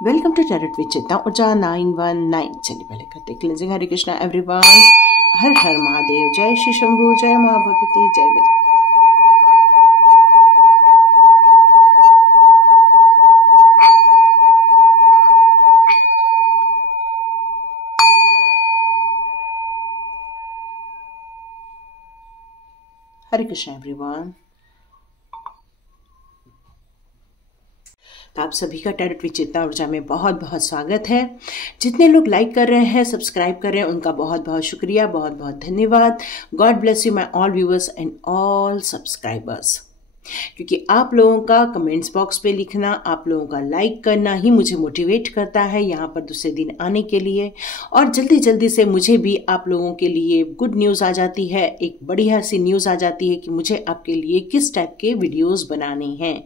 Welcome to tarot with चित्ता ऊर्जा 919। चलिए पहले करते क्लिंजिंग। हरे कृष्णा एवरीवन, हर हर महादेव, जय श्री शंभू, जय माँ भगवती, जय गज। हरे कृष्णा एवरीवन, तो आप सभी का टैरोट विद चित्ता ऊर्जा में बहुत बहुत स्वागत है। जितने लोग लाइक कर रहे हैं, सब्सक्राइब कर रहे हैं, उनका बहुत बहुत शुक्रिया, बहुत बहुत धन्यवाद। God bless you my all viewers and all subscribers. क्योंकि आप लोगों का कमेंट्स बॉक्स पे लिखना, आप लोगों का लाइक करना ही मुझे मोटिवेट करता है यहाँ पर दूसरे दिन आने के लिए। और जल्दी जल्दी से मुझे भी आप लोगों के लिए गुड न्यूज़ आ जाती है, एक बढ़िया सी न्यूज़ आ जाती है कि मुझे आपके लिए किस टाइप के वीडियोस बनाने हैं।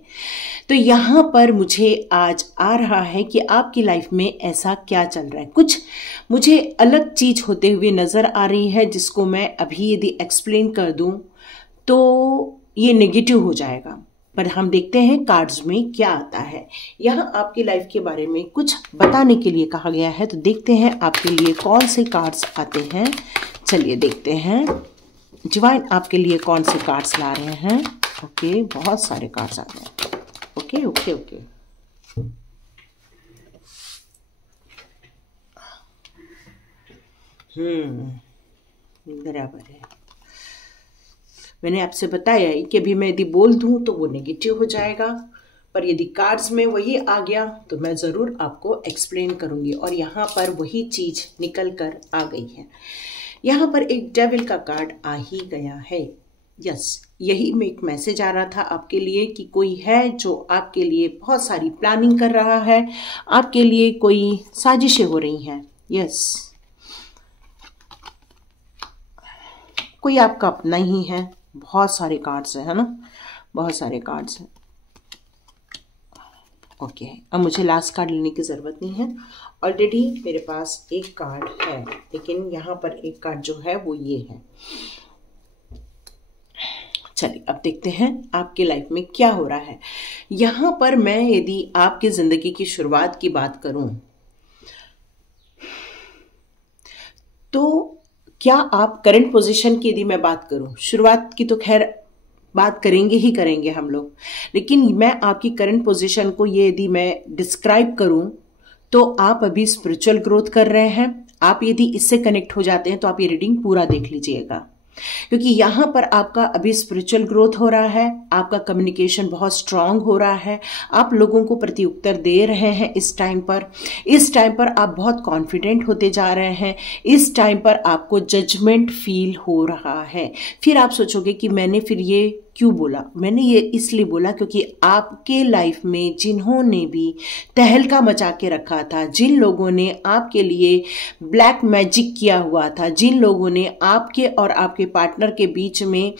तो यहाँ पर मुझे आज आ रहा है कि आपकी लाइफ में ऐसा क्या चल रहा है, कुछ मुझे अलग चीज़ होते हुए नज़र आ रही है, जिसको मैं अभी यदि एक्सप्लेन कर दूँ तो ये नेगेटिव हो जाएगा। पर हम देखते हैं कार्ड्स में क्या आता है। यहाँ आपकी लाइफ के बारे में कुछ बताने के लिए कहा गया है, तो देखते हैं आपके लिए कौन से कार्ड्स आते हैं। चलिए देखते हैं डिवाइन आपके लिए कौन से कार्ड्स ला रहे हैं। ओके, बहुत सारे कार्ड्स आ रहे हैं। ओके ओके ओके, बराबर है। मैंने आपसे बताया कि अभी मैं यदि बोल दूं तो वो नेगेटिव हो जाएगा, पर यदि कार्ड्स में वही आ गया तो मैं ज़रूर आपको एक्सप्लेन करूंगी। और यहाँ पर वही चीज़ निकल कर आ गई है। यहाँ पर एक डेविल का कार्ड आ ही गया है। यस, यही में एक मैसेज आ रहा था आपके लिए कि कोई है जो आपके लिए बहुत सारी प्लानिंग कर रहा है, आपके लिए कोई साजिशें हो रही हैं। यस, कोई आपका अपना ही है। बहुत सारे कार्ड्स हैं, है ना, बहुत सारे कार्ड्स हैं। ओके, अब मुझे लास्ट कार्ड लेने की ज़रूरत नहीं है, ऑलरेडी मेरे पास एक कार्ड है। लेकिन यहाँ पर एक कार्ड जो है वो ये है। चलिए अब देखते हैं आपके लाइफ में क्या हो रहा है। यहाँ पर मैं यदि आपकी ज़िंदगी की शुरुआत की बात करूँ तो क्या आप करंट पोजीशन की यदि मैं बात करूं, शुरुआत की तो खैर बात करेंगे ही करेंगे हम लोग, लेकिन मैं आपकी करंट पोजीशन को ये यदि मैं डिस्क्राइब करूं तो आप अभी स्पिरिचुअल ग्रोथ कर रहे हैं। आप यदि इससे कनेक्ट हो जाते हैं तो आप ये रीडिंग पूरा देख लीजिएगा, क्योंकि यहाँ पर आपका अभी स्पिरिचुअल ग्रोथ हो रहा है, आपका कम्युनिकेशन बहुत स्ट्रांग हो रहा है, आप लोगों को प्रति उत्तर दे रहे हैं। इस टाइम पर आप बहुत कॉन्फिडेंट होते जा रहे हैं। इस टाइम पर आपको जजमेंट फील हो रहा है। फिर आप सोचोगे कि मैंने फिर ये क्यों बोला। मैंने ये इसलिए बोला क्योंकि आपके लाइफ में जिन्होंने भी तहलका मचा के रखा था, जिन लोगों ने आपके लिए ब्लैक मैजिक किया हुआ था, जिन लोगों ने आपके और आपके पार्टनर के बीच में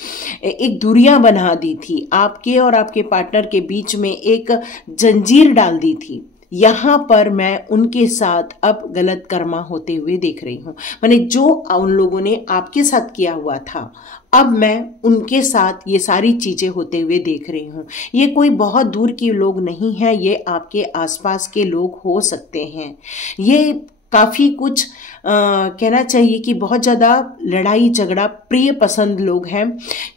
एक दूरियां बना दी थी, आपके और आपके पार्टनर के बीच में एक जंजीर डाल दी थी, यहाँ पर मैं उनके साथ अब गलत कर्मा होते हुए देख रही हूँ। माने जो उन लोगों ने आपके साथ किया हुआ था, अब मैं उनके साथ ये सारी चीजें होते हुए देख रही हूँ। ये कोई बहुत दूर के लोग नहीं है, ये आपके आसपास के लोग हो सकते हैं। ये काफी कुछ कहना चाहिए कि बहुत ज़्यादा लड़ाई झगड़ा प्रिय पसंद लोग हैं।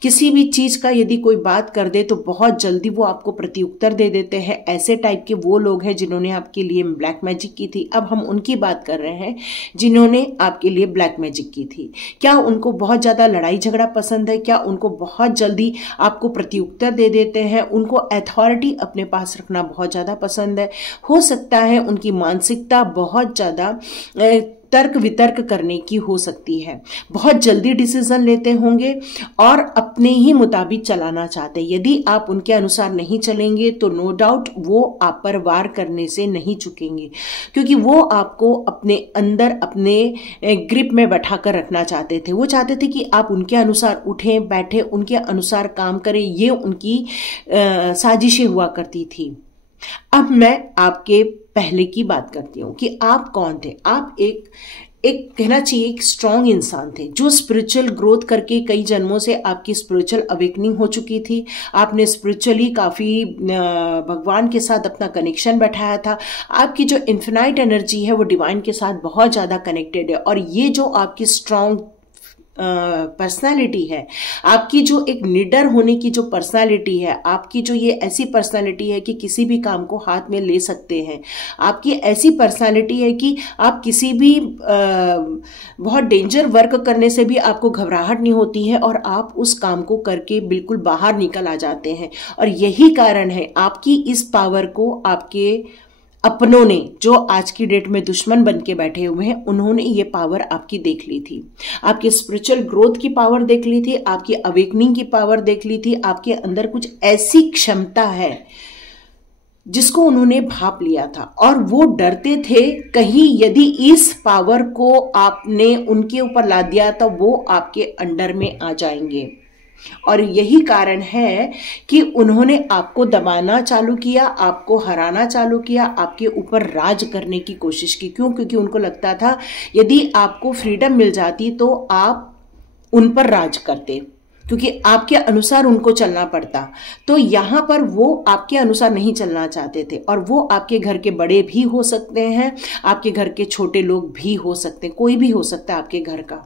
किसी भी चीज़ का यदि कोई बात कर दे तो बहुत जल्दी वो आपको प्रत्युत्तर दे देते हैं। ऐसे टाइप के वो लोग हैं जिन्होंने आपके लिए ब्लैक मैजिक की थी। अब हम उनकी बात कर रहे हैं जिन्होंने आपके लिए ब्लैक मैजिक की थी। क्या उनको बहुत ज़्यादा लड़ाई झगड़ा पसंद है? क्या उनको बहुत जल्दी आपको प्रत्युत्तर दे देते हैं? उनको अथॉरिटी अपने पास रखना बहुत ज़्यादा पसंद है। हो सकता है उनकी मानसिकता बहुत ज़्यादा तर्क वितर्क करने की हो सकती है। बहुत जल्दी डिसीजन लेते होंगे और अपने ही मुताबिक चलाना चाहते हैं। यदि आप उनके अनुसार नहीं चलेंगे तो नो डाउट वो आप पर वार करने से नहीं चुकेंगे, क्योंकि वो आपको अपने अंदर अपने ग्रिप में बैठा कर रखना चाहते थे। वो चाहते थे कि आप उनके अनुसार उठें बैठे, उनके अनुसार काम करें। ये उनकी साजिशें हुआ करती थी। अब मैं आपके पहले की बात करती हूँ कि आप कौन थे। आप एक एक कहना चाहिए एक स्ट्रांग इंसान थे, जो स्पिरिचुअल ग्रोथ करके कई जन्मों से आपकी स्पिरिचुअल अवेकनिंग हो चुकी थी। आपने स्पिरिचुअली काफ़ी भगवान के साथ अपना कनेक्शन बैठाया था। आपकी जो इन्फिनाइट एनर्जी है वो डिवाइन के साथ बहुत ज़्यादा कनेक्टेड है। और ये जो आपकी स्ट्रांग पर्सनालिटी है, आपकी जो एक निडर होने की जो पर्सनालिटी है, आपकी जो ये ऐसी पर्सनालिटी है कि किसी भी काम को हाथ में ले सकते हैं, आपकी ऐसी पर्सनालिटी है कि आप किसी भी बहुत डेंजर वर्क करने से भी आपको घबराहट नहीं होती है और आप उस काम को करके बिल्कुल बाहर निकल आ जाते हैं। और यही कारण है आपकी इस पावर को आपके अपनों ने, जो आज की डेट में दुश्मन बन के बैठे हुए हैं, उन्होंने ये पावर आपकी देख ली थी। आपकी स्पिरिचुअल ग्रोथ की पावर देख ली थी, आपकी अवेकनिंग की पावर देख ली थी। आपके अंदर कुछ ऐसी क्षमता है जिसको उन्होंने भाप लिया था और वो डरते थे कहीं यदि इस पावर को आपने उनके ऊपर ला दिया तो वो आपके अंडर में आ जाएंगे। और यही कारण है कि उन्होंने आपको दबाना चालू किया, आपको हराना चालू किया, आपके ऊपर राज करने की कोशिश की। क्यों? क्योंकि उनको लगता था यदि आपको फ्रीडम मिल जाती तो आप उन पर राज करते, क्योंकि आपके अनुसार उनको चलना पड़ता। तो यहां पर वो आपके अनुसार नहीं चलना चाहते थे। और वो आपके घर के बड़े भी हो सकते हैं, आपके घर के छोटे लोग भी हो सकते हैं, कोई भी हो सकता है आपके घर का।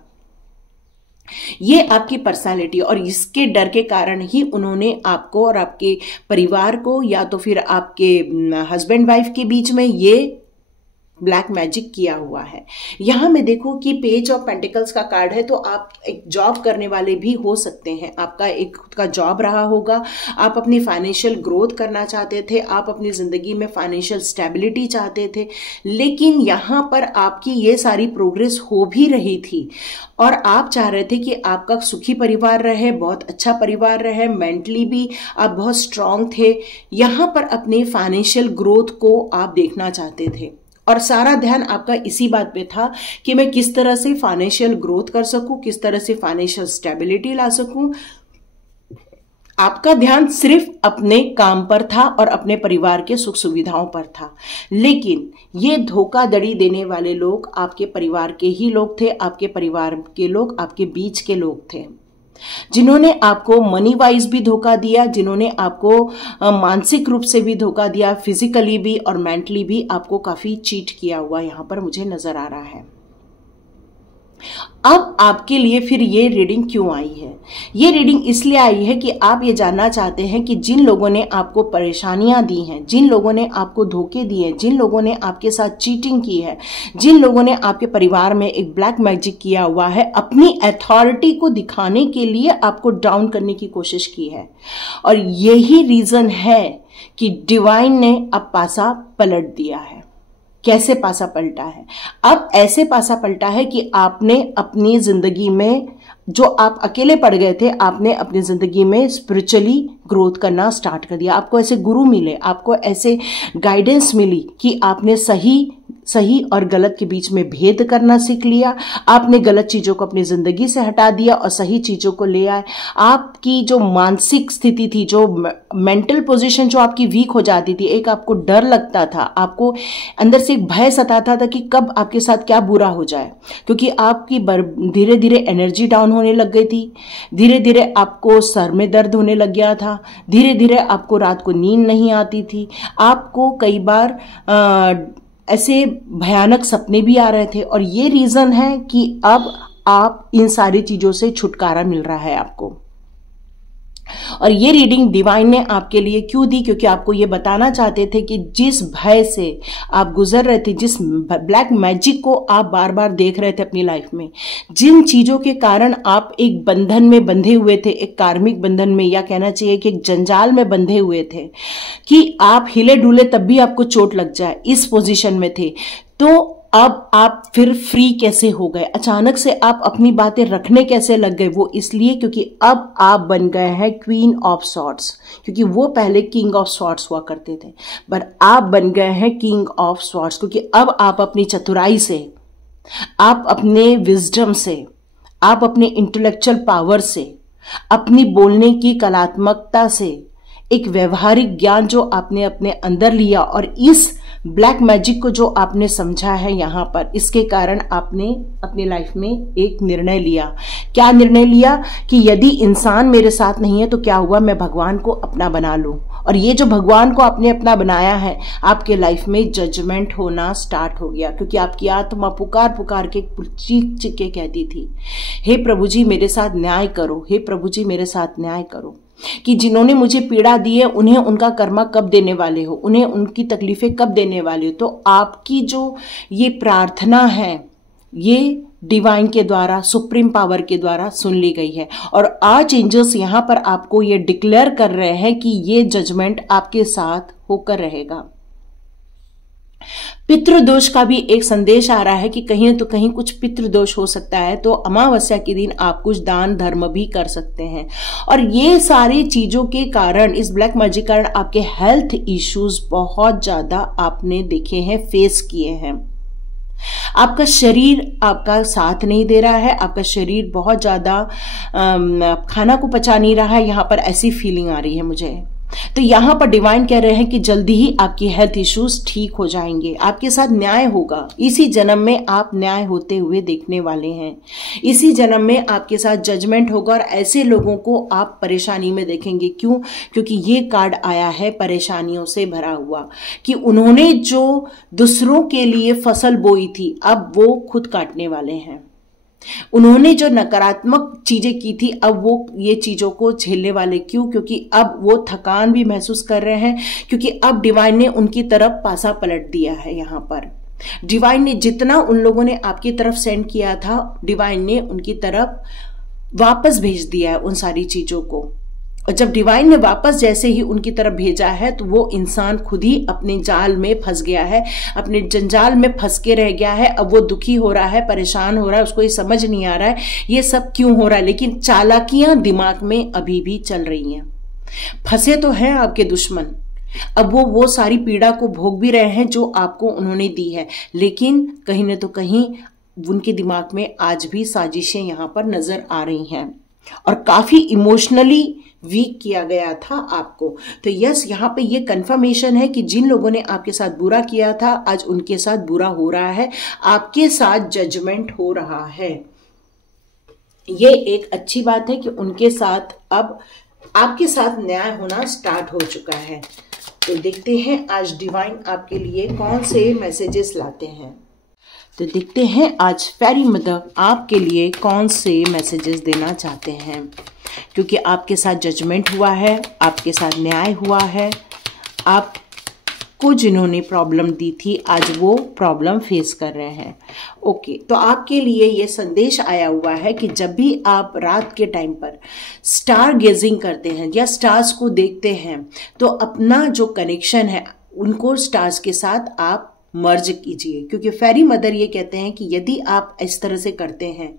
ये आपकी पर्सनालिटी, और इसके डर के कारण ही उन्होंने आपको और आपके परिवार को या तो फिर आपके हस्बैंड वाइफ के बीच में ये ब्लैक मैजिक किया हुआ है। यहां में देखो कि पेज ऑफ पेंटिकल्स का कार्ड है, तो आप एक जॉब करने वाले भी हो सकते हैं। आपका एक खुद का जॉब रहा होगा, आप अपनी फाइनेंशियल ग्रोथ करना चाहते थे, आप अपनी जिंदगी में फाइनेंशियल स्टेबिलिटी चाहते थे, लेकिन यहां पर आपकी ये सारी प्रोग्रेस हो भी रही थी और आप चाह रहे थे कि आपका सुखी परिवार रहे, बहुत अच्छा परिवार रहे, मेंटली भी आप बहुत स्ट्रांग थे। यहां पर अपने फाइनेंशियल ग्रोथ को आप देखना चाहते थे और सारा ध्यान आपका इसी बात पे था कि मैं किस तरह से फाइनेंशियल ग्रोथ कर सकूं, किस तरह से फाइनेंशियल स्टेबिलिटी ला सकूं। आपका ध्यान सिर्फ अपने काम पर था और अपने परिवार के सुख सुविधाओं पर था। लेकिन ये धोखाधड़ी देने वाले लोग आपके परिवार के ही लोग थे, आपके परिवार के लोग आपके बीच के लोग थे, जिन्होंने आपको मनी वाइज भी धोखा दिया, जिन्होंने आपको मानसिक रूप से भी धोखा दिया, फिजिकली भी और मेंटली भी आपको काफी चीट किया हुआ यहां पर मुझे नजर आ रहा है। अब आपके लिए फिर ये रीडिंग क्यों आई है? ये रीडिंग इसलिए आई है कि आप ये जानना चाहते हैं कि जिन लोगों ने आपको परेशानियां दी हैं, जिन लोगों ने आपको धोखे दिए, जिन लोगों ने आपके साथ चीटिंग की है, जिन लोगों ने आपके परिवार में एक ब्लैक मैजिक किया हुआ है, अपनी अथॉरिटी को दिखाने के लिए आपको डाउन करने की कोशिश की है। और यही रीजन है कि डिवाइन ने अब पासा पलट दिया है। कैसे पासा पलटा है? अब ऐसे पासा पलटा है कि आपने अपनी जिंदगी में, जो आप अकेले पड़ गए थे, आपने अपनी जिंदगी में स्पिरिचुअली ग्रोथ करना स्टार्ट कर दिया। आपको ऐसे गुरु मिले, आपको ऐसे गाइडेंस मिली कि आपने सही और गलत के बीच में भेद करना सीख लिया। आपने गलत चीजों को अपनी जिंदगी से हटा दिया और सही चीजों को ले आए। आपकी जो मानसिक स्थिति थी, जो मेंटल पोजीशन जो आपकी वीक हो जाती थी, एक आपको डर लगता था, आपको अंदर से एक भय सताता था कि कब आपके साथ क्या बुरा हो जाए, क्योंकि आपकी धीरे धीरे एनर्जी डाउन होने लग गई थी, धीरे धीरे आपको सर में दर्द होने लग गया था, धीरे धीरे आपको रात को नींद नहीं आती थी, आपको कई बार ऐसे भयानक सपने भी आ रहे थे। और ये रीजन है कि अब आप इन सारी चीजों से छुटकारा मिल रहा है आपको। और ये रीडिंग डिवाइन ने आपके लिए क्यों दी? क्योंकि आपको ये बताना चाहते थे कि जिस भय से आप गुजर रहे थे, जिस ब्लैक मैजिक को आप बार बार देख रहे थे अपनी लाइफ में, जिन चीजों के कारण आप एक बंधन में बंधे हुए थे, एक कार्मिक बंधन में, या कहना चाहिए कि एक जंजाल में बंधे हुए थे कि आप हिले डुले तब भी आपको चोट लग जाए, इस पोजीशन में थे, तो अब आप फिर फ्री कैसे हो गए? अचानक से आप अपनी बातें रखने कैसे लग गए? वो इसलिए क्योंकि अब आप बन गए हैं क्वीन ऑफ सॉर्ड्स, क्योंकि वो पहले किंग ऑफ सॉर्ड्स हुआ करते थे, पर आप बन गए हैं किंग ऑफ सॉर्ड्स, क्योंकि अब आप अपनी चतुराई से, आप अपने विजडम से, आप अपने इंटेलेक्चुअल पावर से, अपनी बोलने की कलात्मकता से एक व्यवहारिक ज्ञान जो आपने अपने अंदर लिया और इस ब्लैक मैजिक को जो आपने समझा है यहाँ पर, इसके कारण आपने अपनी लाइफ में एक निर्णय लिया। क्या निर्णय लिया कि यदि इंसान मेरे साथ नहीं है तो क्या हुआ, मैं भगवान को अपना बना लूं। और ये जो भगवान को आपने अपना बनाया है, आपके लाइफ में जजमेंट होना स्टार्ट हो गया, क्योंकि आपकी आत्मा पुकार पुकार के चीख चीख के कहती थी, हे प्रभु जी मेरे साथ न्याय करो, हे प्रभु जी मेरे साथ न्याय करो, कि जिन्होंने मुझे पीड़ा दी है उन्हें उनका कर्मा कब देने वाले हो, उन्हें उनकी तकलीफें कब देने वाले हो। तो आपकी जो ये प्रार्थना है ये डिवाइन के द्वारा, सुप्रीम पावर के द्वारा सुन ली गई है। और आज एंजल्स यहाँ पर आपको ये डिक्लेयर कर रहे हैं कि ये जजमेंट आपके साथ होकर रहेगा। पितृदोष का भी एक संदेश आ रहा है कि कहीं तो कहीं कुछ पितृदोष हो सकता है, तो अमावस्या के दिन आप कुछ दान धर्म भी कर सकते हैं। और ये सारी चीजों के कारण, इस ब्लैक मैजिक के कारण आपके हेल्थ इश्यूज बहुत ज्यादा आपने देखे हैं, फेस किए हैं। आपका शरीर आपका साथ नहीं दे रहा है, आपका शरीर बहुत ज्यादा खाना को पचा नहीं रहा है, यहाँ पर ऐसी फीलिंग आ रही है मुझे। तो यहां पर डिवाइन कह रहे हैं कि जल्दी ही आपकी हेल्थ इश्यूज ठीक हो जाएंगे, आपके साथ न्याय होगा। इसी जन्म में आप न्याय होते हुए देखने वाले हैं, इसी जन्म में आपके साथ जजमेंट होगा और ऐसे लोगों को आप परेशानी में देखेंगे। क्यों? क्योंकि ये कार्ड आया है परेशानियों से भरा हुआ, कि उन्होंने जो दूसरों के लिए फसल बोई थी अब वो खुद काटने वाले हैं। उन्होंने जो नकारात्मक चीजें की थी अब वो ये चीजों को झेलने वाले। क्यों? क्योंकि अब वो थकान भी महसूस कर रहे हैं, क्योंकि अब डिवाइन ने उनकी तरफ पासा पलट दिया है। यहाँ पर डिवाइन ने जितना उन लोगों ने आपकी तरफ सेंड किया था, डिवाइन ने उनकी तरफ वापस भेज दिया है उन सारी चीजों को। और जब डिवाइन ने वापस जैसे ही उनकी तरफ भेजा है तो वो इंसान खुद ही अपने जाल में फंस गया है, अपने जंजाल में फंस के रह गया है। अब वो दुखी हो रहा है, परेशान हो रहा है, उसको ये समझ नहीं आ रहा है ये सब क्यों हो रहा है, लेकिन चालाकियां दिमाग में अभी भी चल रही हैं। फंसे तो हैं आपके दुश्मन, अब वो सारी पीड़ा को भोग भी रहे हैं जो आपको उन्होंने दी है, लेकिन कहीं न तो कहीं उनके दिमाग में आज भी साजिशें यहाँ पर नजर आ रही हैं और काफी इमोशनली वीक किया गया था आपको। तो यस, यहाँ पे ये कंफर्मेशन है कि जिन लोगों ने आपके साथ बुरा किया था आज उनके साथ बुरा हो रहा है, आपके साथ जजमेंट हो रहा है। ये एक अच्छी बात है कि उनके साथ अब आपके साथ न्याय होना स्टार्ट हो चुका है। तो देखते हैं आज डिवाइन आपके लिए कौन से मैसेजेस लाते हैं। तो देखते हैं आज फेरी मदर आपके लिए कौन से मैसेजेस देना चाहते हैं, क्योंकि आपके साथ जजमेंट हुआ है, आपके साथ न्याय हुआ है। आपको जिन्होंने प्रॉब्लम दी थी आज वो प्रॉब्लम फेस कर रहे हैं। ओके, तो आपके लिए ये संदेश आया हुआ है कि जब भी आप रात के टाइम पर स्टार गेजिंग करते हैं या स्टार्स को देखते हैं तो अपना जो कनेक्शन है उनको स्टार्स के साथ आप मर्ज कीजिए, क्योंकि फेरी मदर ये कहते हैं कि यदि आप इस तरह से करते हैं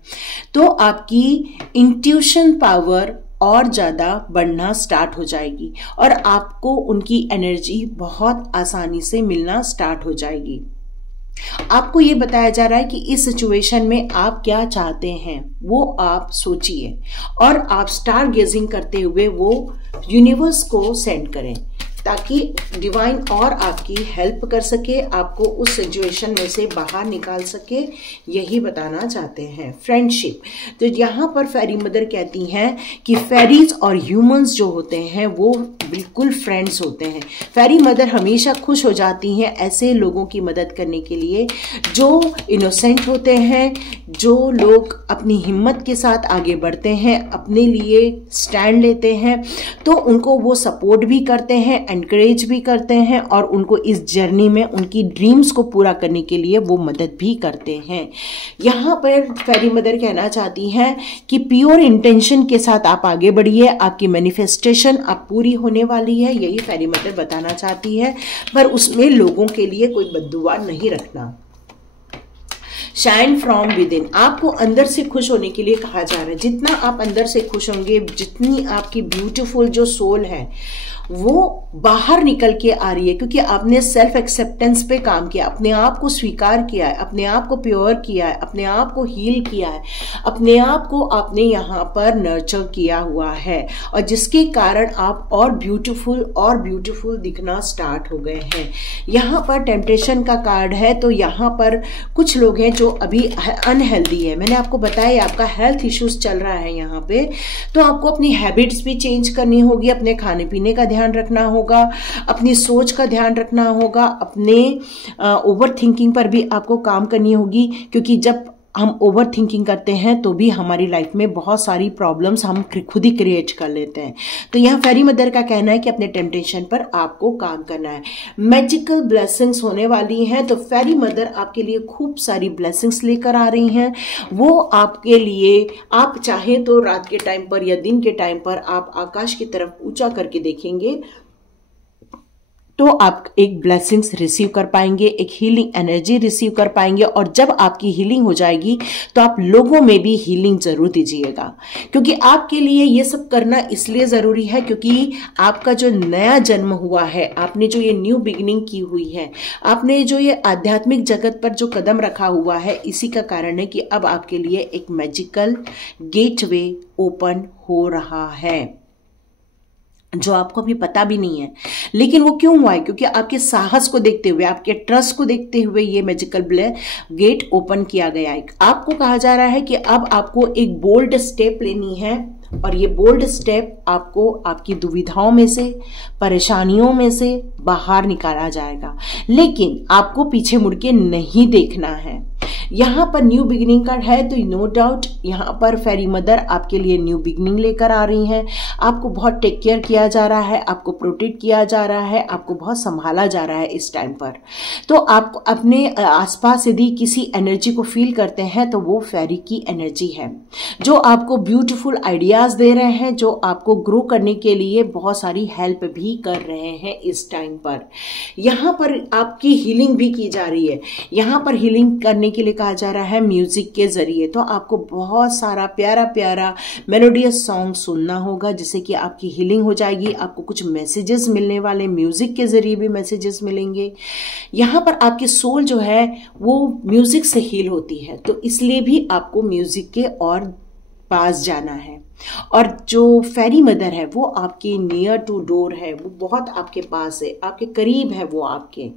तो आपकी इंट्यूशन पावर और ज़्यादा बढ़ना स्टार्ट हो जाएगी और आपको उनकी एनर्जी बहुत आसानी से मिलना स्टार्ट हो जाएगी। आपको ये बताया जा रहा है कि इस सिचुएशन में आप क्या चाहते हैं वो आप सोचिए और आप स्टार गेजिंग करते हुए वो यूनिवर्स को सेंड करें ताकि डिवाइन और आपकी हेल्प कर सके, आपको उस सिचुएशन में से बाहर निकाल सके। यही बताना चाहते हैं। फ्रेंडशिप, तो यहाँ पर फेरी मदर कहती हैं कि फेरीज और ह्यूमंस जो होते हैं वो बिल्कुल फ्रेंड्स होते हैं। फेरी मदर हमेशा खुश हो जाती हैं ऐसे लोगों की मदद करने के लिए जो इनोसेंट होते हैं, जो लोग अपनी हिम्मत के साथ आगे बढ़ते हैं, अपने लिए स्टैंड लेते हैं, तो उनको वो सपोर्ट भी करते हैं, एनकरेज भी करते हैं और उनको इस जर्नी में उनकी ड्रीम्स को पूरा करने के लिए वो मदद भी करते हैं। यहाँ पर फेरी मदर कहना चाहती हैं कि प्योर इंटेंशन के साथ आप आगे बढ़िए, आपकी मैनिफेस्टेशन अब पूरी होने वाली है, यही फेरी मदर बताना चाहती है। पर उसमें लोगों के लिए कोई बद्दुआ नहीं रखना। शाइन फ्रॉम विद इन, आपको अंदर से खुश होने के लिए कहा जा रहा है। जितना आप अंदर से खुश होंगे, जितनी आपकी ब्यूटीफुल जो सोल है वो बाहर निकल के आ रही है, क्योंकि आपने सेल्फ एक्सेप्टेंस पे काम किया, अपने आप को स्वीकार किया है, अपने आप को प्योर किया है, अपने आप को हील किया है, अपने आप को आपने यहाँ पर नर्चर किया हुआ है, और जिसके कारण आप और ब्यूटीफुल दिखना स्टार्ट हो गए हैं। यहाँ पर टेम्पटेशन का कार्ड है, तो यहाँ पर कुछ लोग हैं जो अभी अनहेल्दी है। मैंने आपको बताया आपका हेल्थ इश्यूज चल रहा है यहाँ पे, तो आपको अपनी हैबिट्स भी चेंज करनी होगी, अपने खाने पीने का ध्यान रखना होगा, अपनी सोच का ध्यान रखना होगा, अपने ओवर थिंकिंग पर भी आपको काम करनी होगी, क्योंकि जब हम ओवर थिंकिंग करते हैं तो भी हमारी लाइफ में बहुत सारी प्रॉब्लम्स हम खुद ही क्रिएट कर लेते हैं। तो यहाँ फेरी मदर का कहना है कि अपने टेम्पटेशन पर आपको काम करना है। मैजिकल ब्लेसिंग्स होने वाली हैं, तो फेरी मदर आपके लिए खूब सारी ब्लेसिंग्स लेकर आ रही हैं। वो आपके लिए, आप चाहें तो रात के टाइम पर या दिन के टाइम पर आप आकाश की तरफ ऊंचा करके देखेंगे तो आप एक ब्लेसिंग्स रिसीव कर पाएंगे, एक हीलिंग एनर्जी रिसीव कर पाएंगे। और जब आपकी हीलिंग हो जाएगी तो आप लोगों में भी हीलिंग जरूर दीजिएगा, क्योंकि आपके लिए ये सब करना इसलिए जरूरी है क्योंकि आपका जो नया जन्म हुआ है, आपने जो ये न्यू बिगिनिंग की हुई है, आपने जो ये आध्यात्मिक जगत पर जो कदम रखा हुआ है, इसी का कारण है कि अब आपके लिए एक मैजिकल गेटवे ओपन हो रहा है, जो आपको अभी पता भी नहीं है। लेकिन वो क्यों हुआ है? क्योंकि आपके साहस को देखते हुए, आपके ट्रस्ट को देखते हुए ये मैजिकल गेट ओपन किया गया है। आपको कहा जा रहा है कि अब आपको एक बोल्ड स्टेप लेनी है, और ये बोल्ड स्टेप आपको आपकी दुविधाओं में से, परेशानियों में से बाहर निकाला जाएगा। लेकिन आपको पीछे मुड़ के नहीं देखना है। यहाँ पर न्यू बिगिनिंग का है, तो नो डाउट यहाँ पर फेरी मदर आपके लिए न्यू बिगिनिंग लेकर आ रही हैं। आपको बहुत टेक केयर किया जा रहा है, आपको प्रोटेक्ट किया जा रहा है, आपको बहुत संभाला जा रहा है इस टाइम पर। तो आप अपने आसपास यदि किसी एनर्जी को फील करते हैं तो वो फेरी की एनर्जी है, जो आपको ब्यूटीफुल आइडियाज दे रहे हैं, जो आपको ग्रो करने के लिए बहुत सारी हेल्प भी कर रहे हैं इस टाइम पर। यहाँ पर आपकी हीलिंग भी की जा रही है। यहाँ पर हीलिंग करने के लिए कहा जा रहा है म्यूजिक के जरिए, तो आपको बहुत सारा प्यारा प्यारा मेलोडियस सॉन्ग सुनना होगा, जिससे कि आपकी हीलिंग हो जाएगी। आपको कुछ मैसेजेस मिलने वाले, म्यूजिक के जरिए भी मैसेजेस मिलेंगे। यहाँ पर आपकी सोल जो है वो म्यूजिक से हील होती है, तो इसलिए भी आपको म्यूजिक के और पास जाना है। और जो फेरी मदर है वो आपके नियर टू डोर है, वो बहुत आपके पास है, आपके करीब है वो आपके।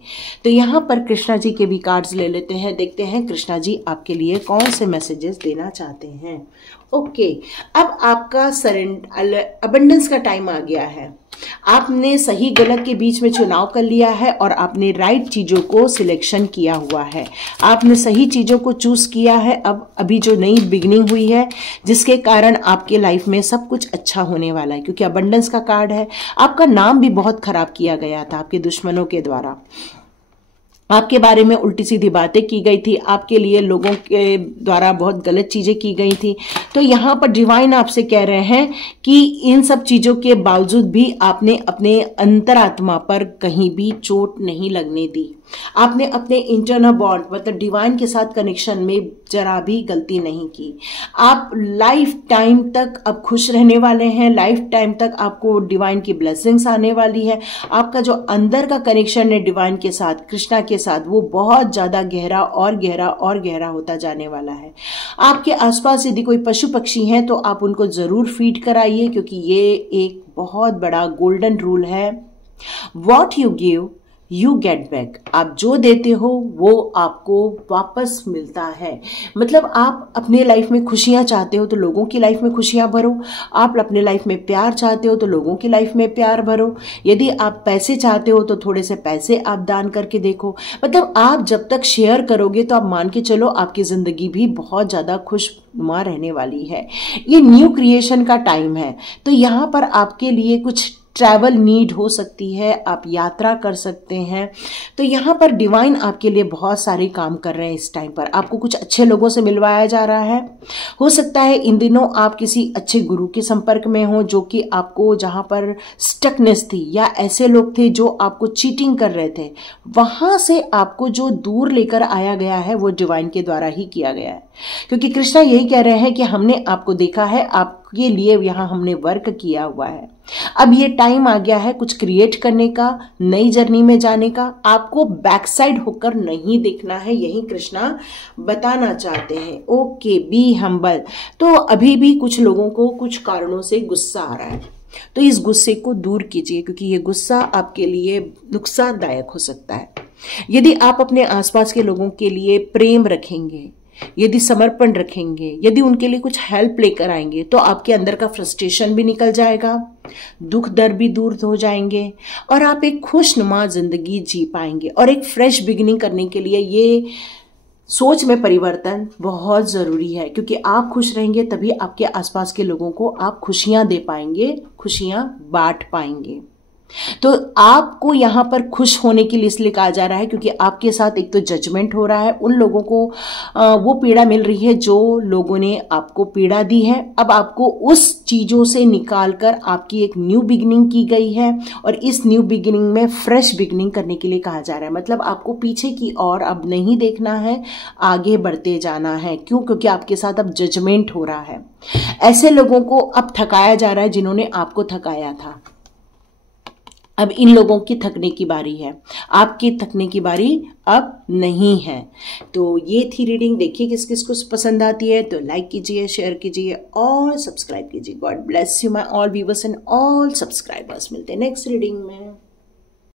तो यहाँ पर कृष्णा जी के भी कार्ड्स ले लेते हैं, देखते हैं कृष्णा जी आपके लिए कौन से मैसेजेस देना चाहते हैं। ओके, अब आपका अबंडेंस का टाइम आ गया है। आपने सही गलत के बीच में चुनाव कर लिया है और आपने राइट चीजों को सिलेक्शन किया हुआ है। आपने सही चीजों को चूज किया है। अब अभी जो नई बिगनिंग हुई है, जिसके कारण आपके लाइफ में सब कुछ अच्छा होने वाला है, क्योंकि अबंडेंस का कार्ड है। आपका नाम भी बहुत खराब किया गया था आपके दुश्मनों के द्वारा, आपके बारे में उल्टी सीधी बातें की गई थी, आपके लिए लोगों के द्वारा बहुत गलत चीजें की गई थी। तो यहाँ पर डिवाइन आपसे कह रहे हैं कि इन सब चीजों के बावजूद भी आपने अपने अंतरात्मा पर कहीं भी चोट नहीं लगने दी। आपने अपने इंटरनल बॉन्ड मतलब डिवाइन के साथ कनेक्शन में जरा भी गलती नहीं की। आप लाइफ टाइम तक अब खुश रहने वाले हैं, लाइफ टाइम तक आपको डिवाइन की ब्लेसिंग्स आने वाली है। आपका जो अंदर का कनेक्शन है डिवाइन के साथ, कृष्णा के साथ, वो बहुत ज्यादा गहरा और गहरा और गहरा होता जाने वाला है। आपके आसपास यदि कोई पशु पक्षी हैं तो आप उनको जरूर फीड कराइए, क्योंकि ये एक बहुत बड़ा गोल्डन रूल है। What you give you get back. आप जो देते हो वो आपको वापस मिलता है। मतलब आप अपने लाइफ में खुशियां चाहते हो तो लोगों की लाइफ में खुशियां भरो। आप अपने लाइफ में प्यार चाहते हो तो लोगों की लाइफ में प्यार भरो। यदि आप पैसे चाहते हो तो थोड़े से पैसे आप दान करके देखो। मतलब आप जब तक शेयर करोगे तो आप मान के चलो आपकी जिंदगी भी बहुत ज्यादा खुशनुमा रहने वाली है। ये न्यू क्रिएशन का टाइम है, तो यहाँ पर आपके लिए कुछ ट्रैवल नीड हो सकती है, आप यात्रा कर सकते हैं। तो यहाँ पर डिवाइन आपके लिए बहुत सारे काम कर रहे हैं इस टाइम पर। आपको कुछ अच्छे लोगों से मिलवाया जा रहा है। हो सकता है इन दिनों आप किसी अच्छे गुरु के संपर्क में हो, जो कि आपको जहाँ पर स्टकनेस थी या ऐसे लोग थे जो आपको चीटिंग कर रहे थे, वहां से आपको जो दूर लेकर आया गया है वो डिवाइन के द्वारा ही किया गया है। क्योंकि कृष्णा यही कह रहे हैं कि हमने आपको देखा है, आप के लिए यहाँ हमने वर्क किया हुआ है। अब ये टाइम आ गया है कुछ क्रिएट करने का, नई जर्नी में जाने का। आपको बैक साइड होकर नहीं देखना है, यही कृष्णा बताना चाहते हैं। Okay, be humble. तो अभी भी कुछ लोगों को कुछ कारणों से गुस्सा आ रहा है, तो इस गुस्से को दूर कीजिए, क्योंकि ये गुस्सा आपके लिए नुकसानदायक हो सकता है। यदि आप अपने आसपास के लोगों के लिए प्रेम रखेंगे, यदि समर्पण रखेंगे, यदि उनके लिए कुछ हेल्प लेकर आएंगे, तो आपके अंदर का फ्रस्ट्रेशन भी निकल जाएगा, दुख दर्द भी दूर हो जाएंगे और आप एक खुशनुमा जिंदगी जी पाएंगे। और एक फ्रेश बिगिनिंग करने के लिए ये सोच में परिवर्तन बहुत जरूरी है, क्योंकि आप खुश रहेंगे तभी आपके आसपास के लोगों को आप खुशियां दे पाएंगे, खुशियां बांट पाएंगे। तो आपको यहां पर खुश होने के लिए इसलिए कहा जा रहा है क्योंकि आपके साथ एक तो जजमेंट हो रहा है, उन लोगों को वो पीड़ा मिल रही है जो लोगों ने आपको पीड़ा दी है। अब आपको उस चीजों से निकालकर आपकी एक न्यू बिगिनिंग की गई है, और इस न्यू बिगिनिंग में फ्रेश बिगिनिंग करने के लिए कहा जा रहा है। मतलब आपको पीछे की ओर अब नहीं देखना है, आगे बढ़ते जाना है। क्यों? क्योंकि आपके साथ अब जजमेंट हो रहा है। ऐसे लोगों को अब थकाया जा रहा है जिन्होंने आपको थकाया था। अब इन लोगों की थकने की बारी है, आपकी थकने की बारी अब नहीं है। तो ये थी रीडिंग। देखिए किस किस को पसंद आती है तो लाइक कीजिए, शेयर कीजिए और सब्सक्राइब कीजिए। God bless you my all viewers and all subscribers. मिलते हैं नेक्स्ट रीडिंग में।